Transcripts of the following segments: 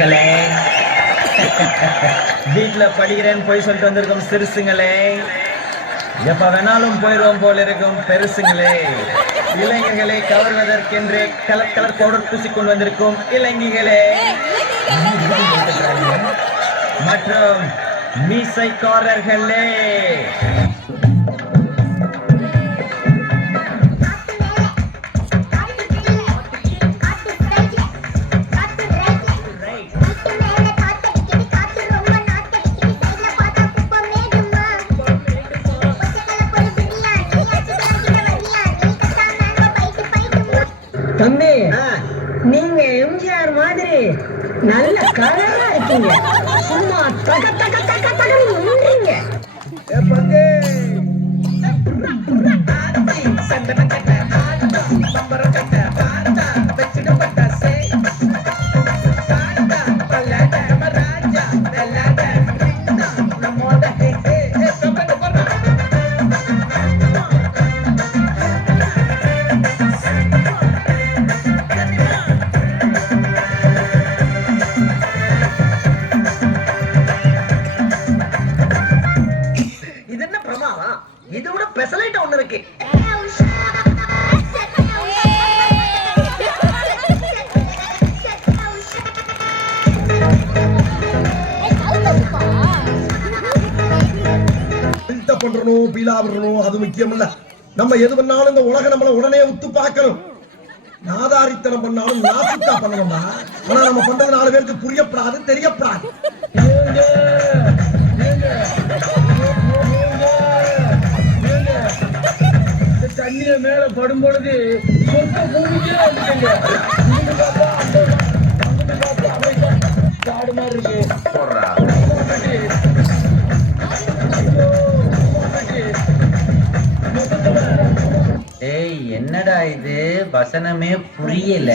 மக்களே, வீட்டுல படிக்கிறேன்னு போய் சொல்லிட்டு வந்திருக்கோம் சிறுசுங்களே, எப்ப வேணாலும் போயிடுவோம் போல இருக்கும் பெருசுங்களே, இளைஞர்களை கவர்வதற்கென்றே கலர் கலர் பவுடர் பூசிக்கொண்டு வந்திருக்கும் இளைஞர்களே மற்றும் மீசைக்காரர்களே, தம்பி, நீங்க எம்ஜிஆர் மாதிரி நல்ல கலரா இருக்கீங்க. சும்மா தக தக தக தகன்னு நின்றீங்க. இதோட பெசலைட் ஒண்ணு இருக்கு. பண்றணும் பீலா வரணும் அது முக்கியம் இல்ல. நம்ம எது பண்ணாலும் இந்த உலக நம்மள உடனே உத்து பார்க்கணும். நாதாரித்தனம் பண்ணாலும் நாசுக்கா பண்ணணும்னா, ஆனா நம்ம பண்றது 4 பேருக்கு புரியப்படாது, தெரியப்படாது. தண்ணிய மேல படும் பொழுது சொந்த பூமிக்கே காடு மாதிரி இருக்கு. ஏய், என்னடா இது வசனமே புரியல.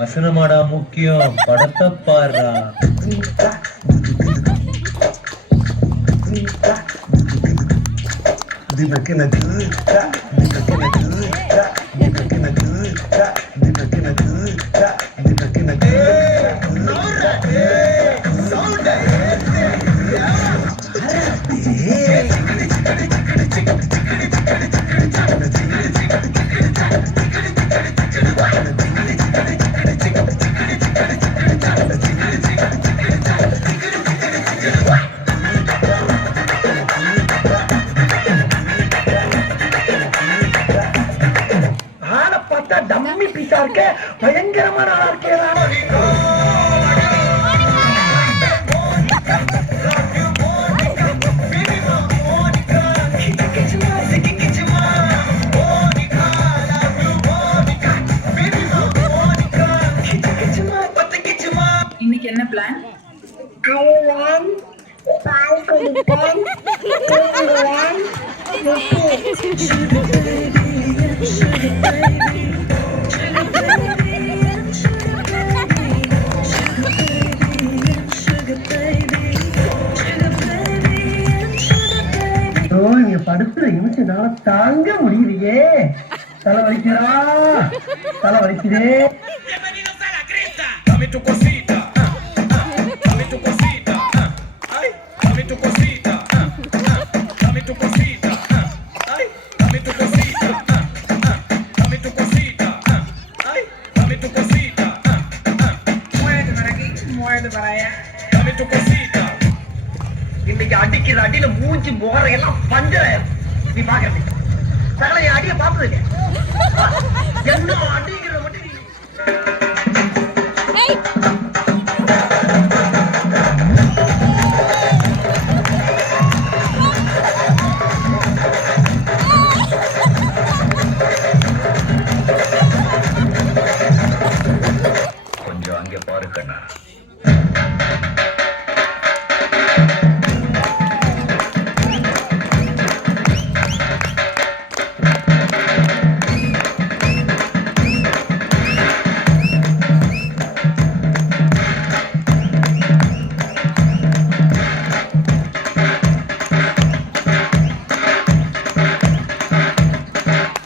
வசனமாடா முக்கியம், படத்தை பாடுறா. டம்மி பீஸா இருக்க, பயங்கரமான ஆளா இருக்கேடா. இன்னைக்கு என்ன பிளான்? அழுவேன், பால் குடிப்பேன், தூங்குவேன், நீங்க படுத்துற நிமிஷம் தாங்க முடியலையே. தலை வலிக்கிறா, தலை வலிக்குதே. இன்னைக்கு அடிக்கிற அடியில மூஞ்சி முகரையெல்லாம் பஞ்சர். நீ பாக்குறது சகல அடிய பார்த்தது இல்லையா? என்ன அடிக்கிற மட்டும் கொஞ்சம் அங்கே பாரு கண்ணா.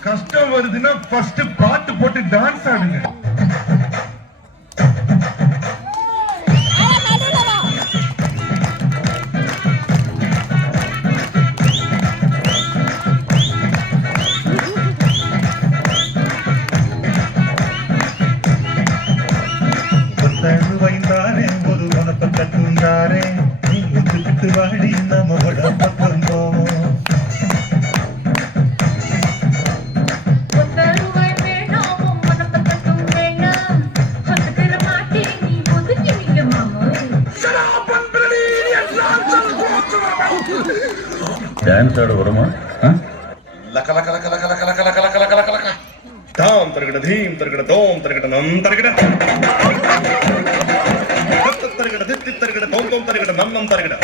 கஷ்டம் வருதுன்னா ஃபர்ஸ்ட் பாட்டு போட்டு டான்ஸ் ஆடுங்க. தழுவைந்தாரே ஒரு மனப்பட்ட தூண்டாரே நீ விட்டு வாடி நம்மோட பக்கம் போவோம் டான்ஸ் ஆட வருமா தாம் தருகிட தீம் தருகிட தோம் தருகிட நம் தருகிட தருகிட தித்தி தருகிட தோம் தோம் தருகிட நம் தருகிட